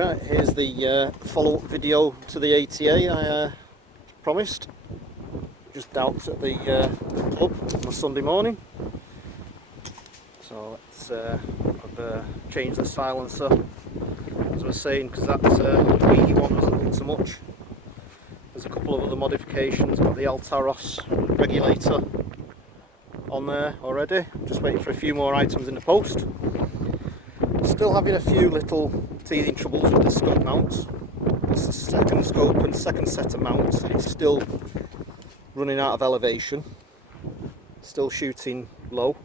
Right, here's the follow-up video to the ATA I promised. Just out at the pub on a Sunday morning. So let's I've changed the silencer, as I was saying, because that weedy one hasn't done so much. There's a couple of other modifications. Got the Altaros regulator on there already. Just waiting for a few more items in the post. Still having a few little teething troubles with the scope mounts. It's the second scope and second set of mounts. It's still running out of elevation. Still shooting low.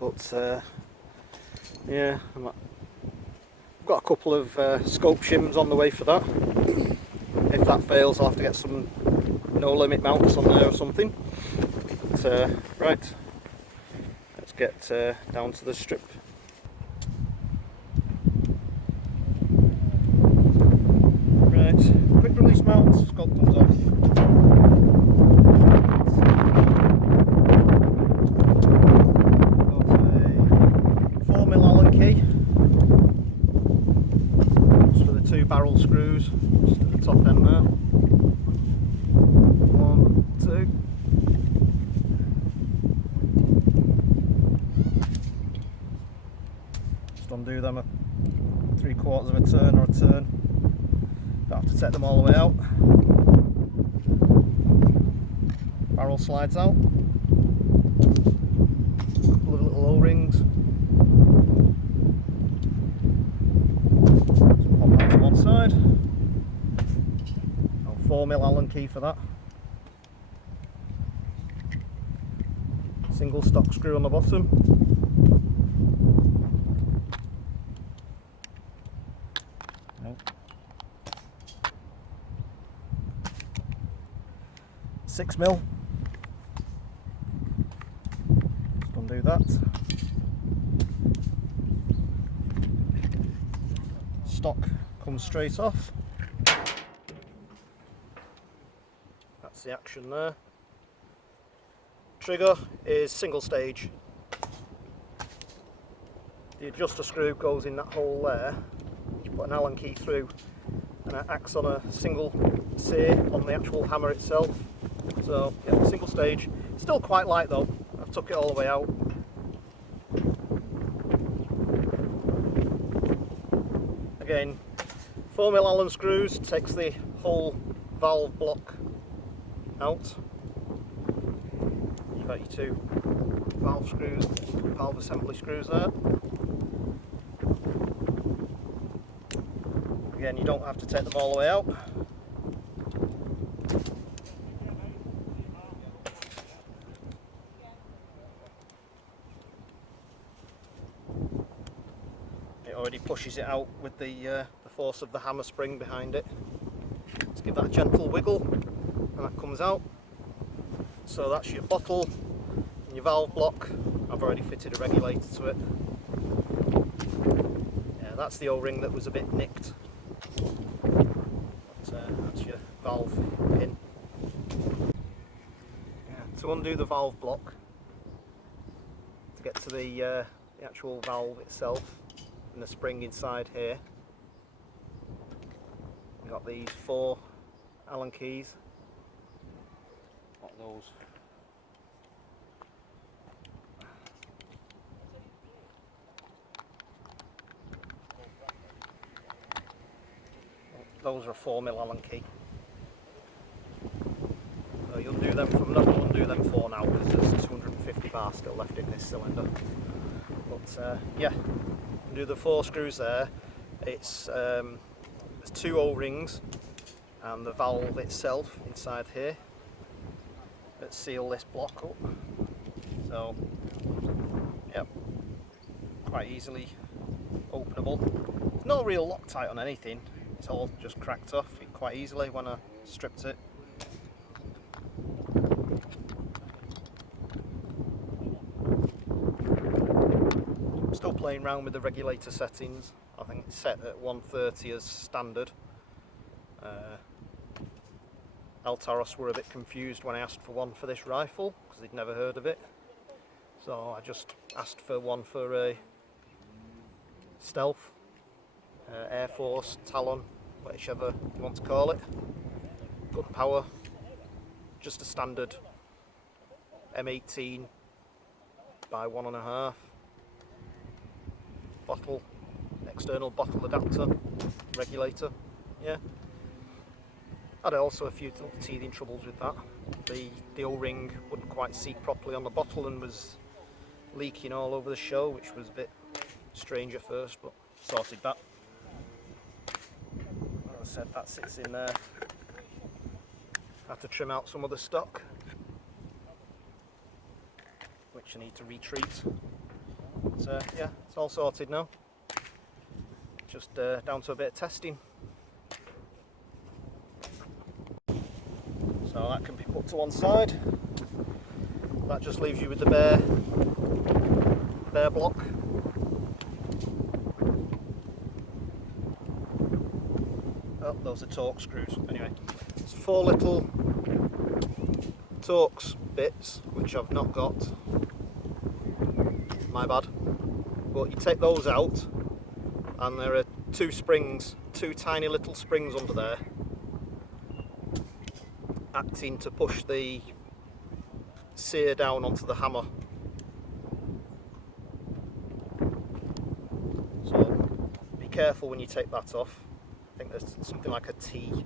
But yeah, I've got a couple of scope shims on the way for that. If that fails, I'll have to get some no limit mounts on there or something. But, right, let's get down to the strip. Right, quick release mount, scope comes off. Got a 4mm Allen key. Just for the two barrel screws, just at the top end there. 1, 2. Just undo them at 3/4 of a turn or a turn. Don't have to take them all the way out. Barrel slides out. Couple of little O-rings. Just pop that to one side. 4mm Allen key for that. Single stock screw on the bottom. Nope. 6mm. Just undo that. Stock comes straight off. That's the action there. Trigger is single stage. The adjuster screw goes in that hole there. You put an Allen key through and it acts on a single sear on the actual hammer itself. So yeah, single stage. Still quite light though. I've took it all the way out. Again, 4mm Allen screws, takes the whole valve block out. You've got your two valve screws, valve assembly screws there. Again, you don't have to take them all the way out. It already pushes it out with the force of the hammer spring behind it. Let's give that a gentle wiggle and that comes out. So that's your bottle and your valve block. I've already fitted a regulator to it. Yeah, that's the O-ring that was a bit nicked. But, that's your valve pin. Yeah, to undo the valve block, to get to the actual valve itself and the spring inside here, we've got these 4 Allen keys. What are those? Those are a 4mm Allen key. So you'll do them. I'm not going to undo them for now because there's 250 bar still left in this cylinder. But yeah, do the 4 screws there. It's there's 2 O-rings and the valve itself inside here that seal this block up. So yep, quite easily openable. There's no real Loctite on anything. It's all just cracked off quite easily when I stripped it. I'm still playing around with the regulator settings. I think it's set at 130 as standard. Altaros were a bit confused when I asked for one for this rifle because they'd never heard of it. So I just asked for one for a stealth Air Force, Talon, whichever you want to call it. Good power, just a standard M18 by 1.5 bottle, external bottle adapter, regulator. Yeah. Had also a few little teething troubles with that. The O-ring wouldn't quite seat properly on the bottle and was leaking all over the show, which was a bit strange at first, but sorted that. As I said, that sits in there. Have to trim out some of the stock, which I need to retreat. But yeah, it's all sorted now. Just down to a bit of testing. So that can be put to one side. That just leaves you with the bare block. Oh, those are Torx screws. Anyway, it's 4 little Torx bits which I've not got. My bad. But you take those out, and there are 2 springs, 2 tiny little springs under there, acting to push the sear down onto the hammer. So be careful when you take that off. I think there's something like a T10,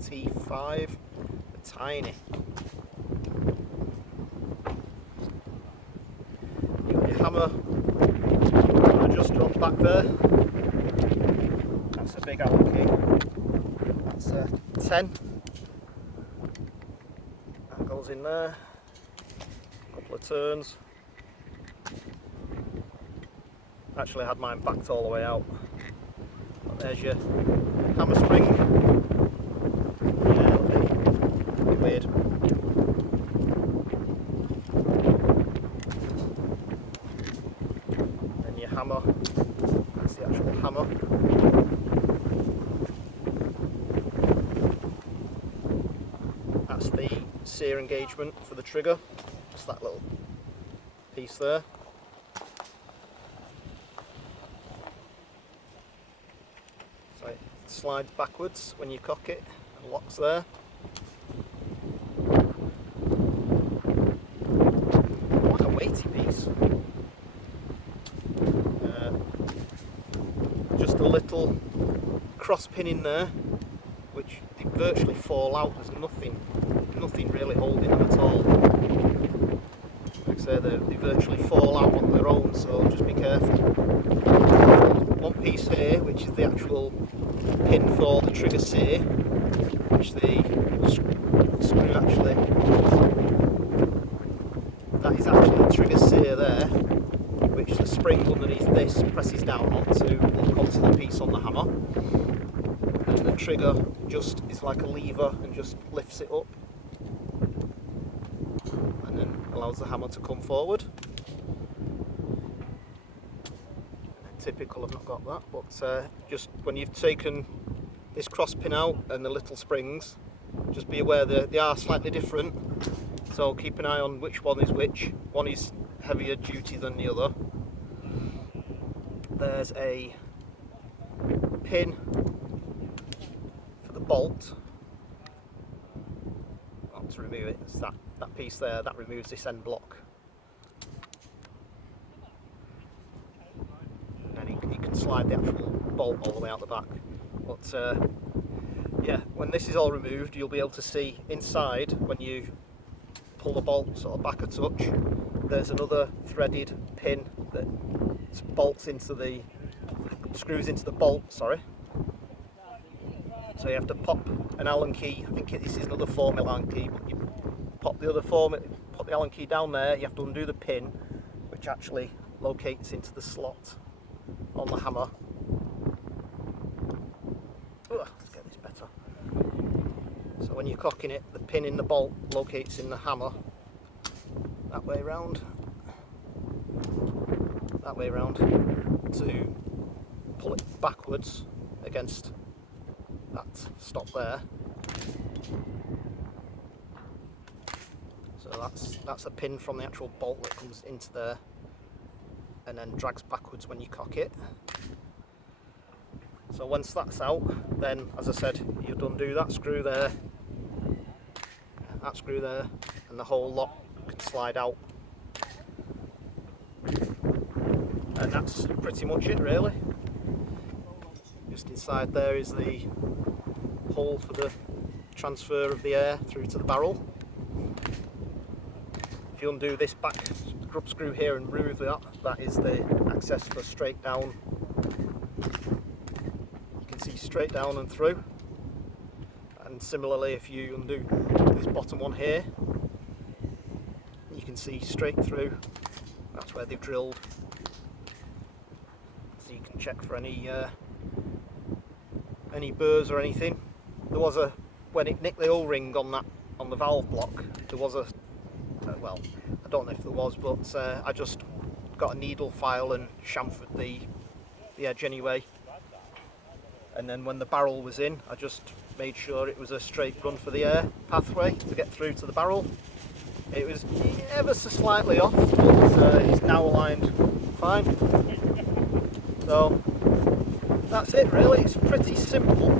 T5, they're tiny. You've got your hammer adjuster on the back there. That's a big Allen key. That's a 10. That goes in there. A couple of turns. Actually, I had mine backed all the way out. But there's your hammer spring. Yeah, it'll be weird. Then your hammer. That's the actual hammer. That's the sear engagement for the trigger. Just that little piece there. So it slides backwards when you cock it and locks there. Like a weighty piece. Just a little cross pin in there, which they virtually fall out. There's nothing really holding them at all. Like I say, they virtually fall out on their own, so just be careful. One piece here, which is the actual pin for the trigger sear, which the screw actually, that is actually the trigger sear there, which the spring underneath this presses down onto the piece on the hammer. And the trigger just is like a lever and just lifts it up and then allows the hammer to come forward. Typical, I've not got that, but just when you've taken this cross pin out and the little springs, just be aware that they are slightly different, so keep an eye on which one is which. One is heavier duty than the other. There's a pin for the bolt. To remove it, it's that piece there, that removes this end block. And then you can slide the actual bolt all the way out the back. But yeah, when this is all removed, you'll be able to see inside, when you pull the bolt sort of back a touch, there's another threaded pin that screws into the bolt, sorry. So you have to pop an Allen key. I think this is another 4mm Allen key, but you pop the Allen key down there. You have to undo the pin, which actually locates into the slot on the hammer. Let's get this better. So when you're cocking it, the pin in the bolt locates in the hammer. That way round. That way round to pull it backwards against that stop there. So that's a pin from the actual bolt that comes into there and then drags backwards when you cock it. So once that's out, then as I said, you'd undo that screw there, and the whole lot can slide out. And that's pretty much it really. Just inside there is the hole for the transfer of the air through to the barrel. If you undo this back grub screw here and remove that, that is the access for straight down. You can see straight down and through. And similarly, if you undo this bottom one here, you can see straight through. That's where they've drilled. So you can check for any burrs or anything. There was when it nicked the O-ring on the valve block, there was well, I don't know if there was, but I just got a needle file and chamfered the edge anyway. And then when the barrel was in, I just made sure it was a straight run for the air pathway to get through to the barrel. It was ever so slightly off, but it's now aligned fine. So that's it really, it's pretty simple.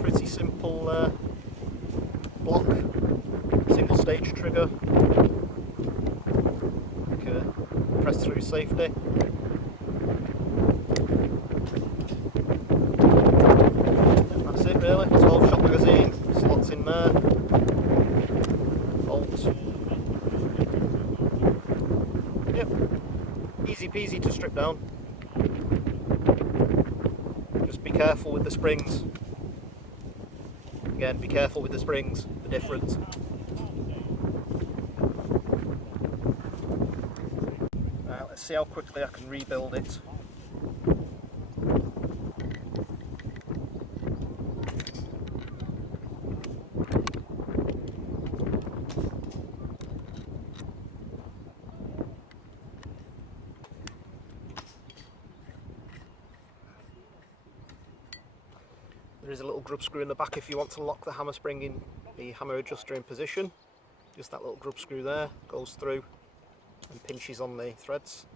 Pretty simple block, single stage trigger, press through safety. And that's it really, 12 shot magazine, slots in there, bolts. Yep, easy peasy to strip down. Just be careful with the springs. Again, be careful with the springs, the difference. Let's see how quickly I can rebuild it. There is a little grub screw in the back if you want to lock the hammer spring in the hammer adjuster in position. Just that little grub screw there goes through and pinches on the threads.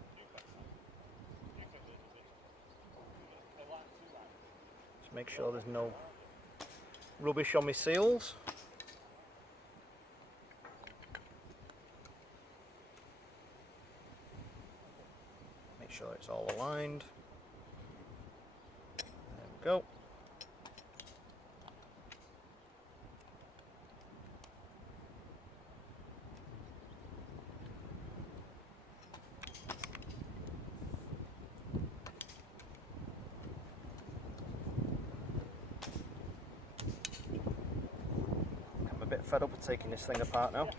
Just make sure there's no rubbish on my seals. Make sure it's all aligned. There we go. Fed up with taking this thing apart now.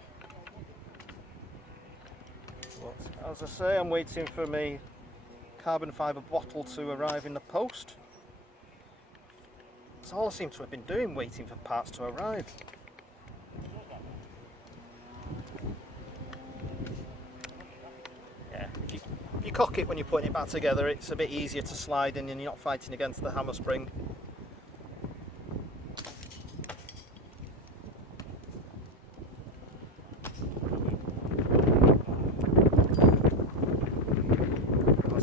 But as I say, I'm waiting for my carbon fibre bottle to arrive in the post. That's all I seem to have been doing, waiting for parts to arrive. Yeah, if you cock it when you're putting it back together, it's a bit easier to slide in and you're not fighting against the hammer spring.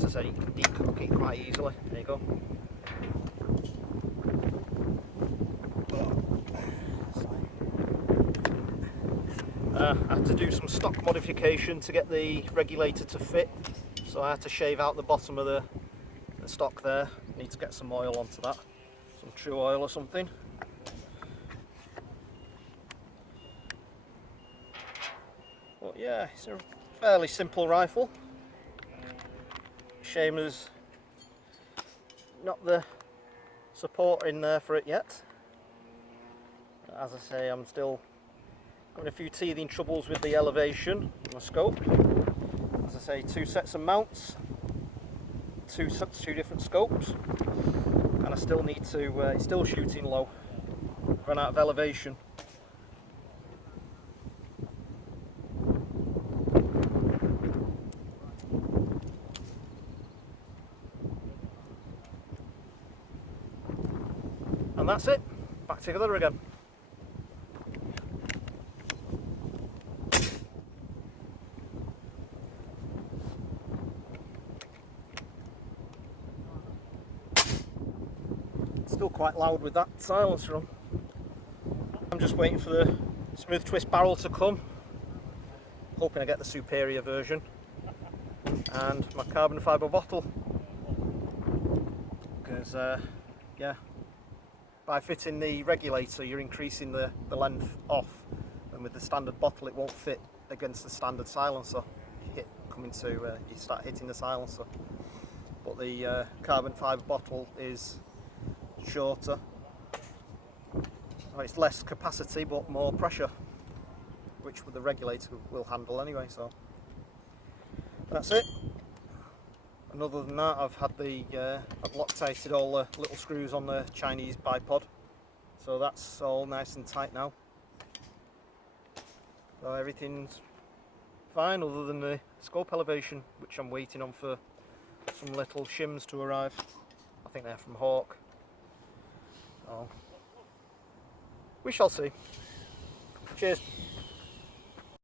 So you can decock it quite easily. There you go. I had to do some stock modification to get the regulator to fit, so I had to shave out the bottom of the stock there. Need to get some oil onto that, some true oil or something. But yeah, it's a fairly simple rifle. Shame there's not the support in there for it yet. As I say, I'm still having a few teething troubles with the elevation of my scope. As I say, 2 sets of mounts, two different scopes, and I still need to, it's still shooting low, run out of elevation. And that's it, back together again. Still quite loud with that silencer on. I'm just waiting for the smooth twist barrel to come, hoping I get the superior version, and my carbon fibre bottle, because yeah, by fitting the regulator you're increasing the length off, and with the standard bottle it won't fit against the standard silencer. You start hitting the silencer, but the carbon fibre bottle is shorter. It's less capacity but more pressure, which the regulator will handle anyway. So that's it. And other than that, I've Loctited all the little screws on the Chinese bipod, so that's all nice and tight now. So everything's fine other than the scope elevation, which I'm waiting on for some little shims to arrive. I think they're from Hawk. So we shall see. Cheers.